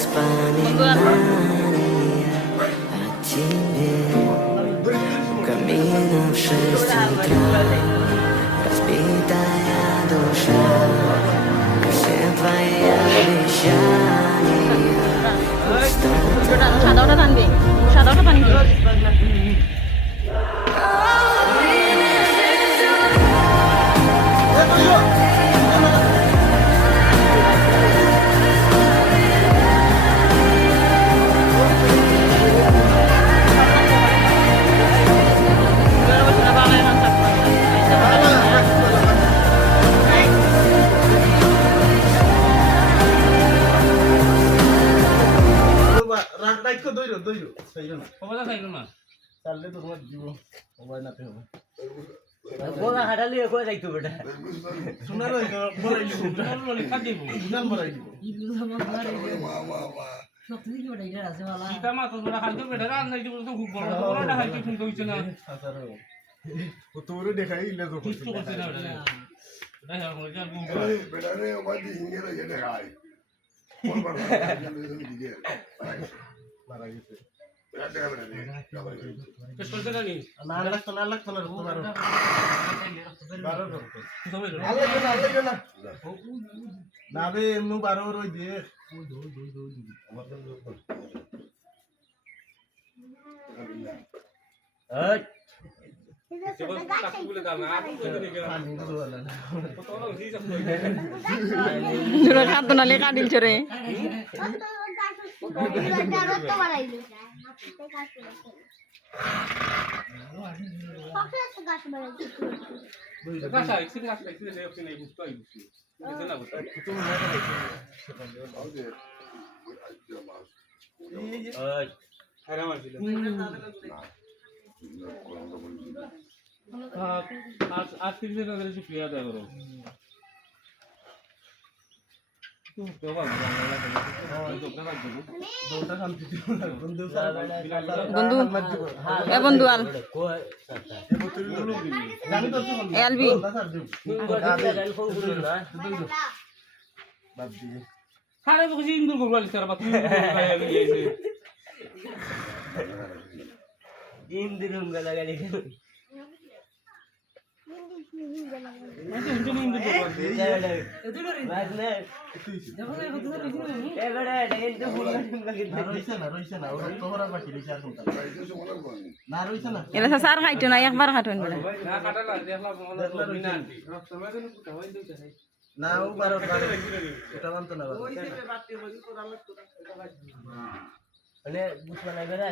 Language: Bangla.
воспоминания о тебе. Камин в 6 утра, разбитая душа, все твои обещания пустота. সাদাটা টানবি সাদাটা টানবি রাখো দইরো চাইলো না কবলা চাইলো না চাললে তো তোমার দিব মোবাইল নাতে হবে গোলা হাঁটালে কই যাইতো বেটা শোনার ওই বড়াই দিব তোর ললি খা দিব গুনান বড়াই দিব সীতা মা তোর বড় খাদ্য বেটা রান নাই দিব তো খুব বড় বড়টা খাইতে ফোন কইছ না ও তোরে দেখাই ইলে তো কিছু করছ না বেটা এটা হল করে যা বুঝ বেটা রে ও বাদি হিঙ্গেরা যেটা খায় বলবার না দিকে মারা গেছে বেটা বেটা রে কেস করছ না নি না লাগতো না তোমার বারো করতে তুমি আল্লাহ না না বে এমনু বারো রই দে আমার এই কেবল কাকুলে দাও না আর কিছু দিকে পানি দিওলা না কত বড় হইছে কই জোরে খাদ্য নালে কাটিল চরে গাছা এক্সিট গাছ এক্সিট দেই অপশন এই বুঝতো আই বুঝছি বুঝছ না বুঝতো তুমি না আউদে আইতে মাস এই আরে আমার ছিল আজ 3 দিন ধরে শুকিয়ে দেয়া করো তুমি তো বাবা দোটা শান্তি দিব বন্ধু বন্ধু এ বন্ধু আল কই জানি তো এলবি স্যার দিব ফোন করুন না বাদ দিয়ে সারে বসে ইন্দুর করব আলি স্যার বাত খাই আমি এইছে ইন্দিরুম গলা গালি আমি তো ইন্দুর ইন্দুর করব বাস না এ বড় এটা ভুল রইছে না ওরা তোমরা বাকি রইছে আর কোনটা আইতে মনে করেন না রইছে না এলা সার খাইতো না একবার খাটন বলে না কাটা না দেখলা মনে বিনা আন্টি রক্ত মেরে কুটা হই দিতে চাই না ও বারো এটা মানতো না মানে বুঝবা লাগবে না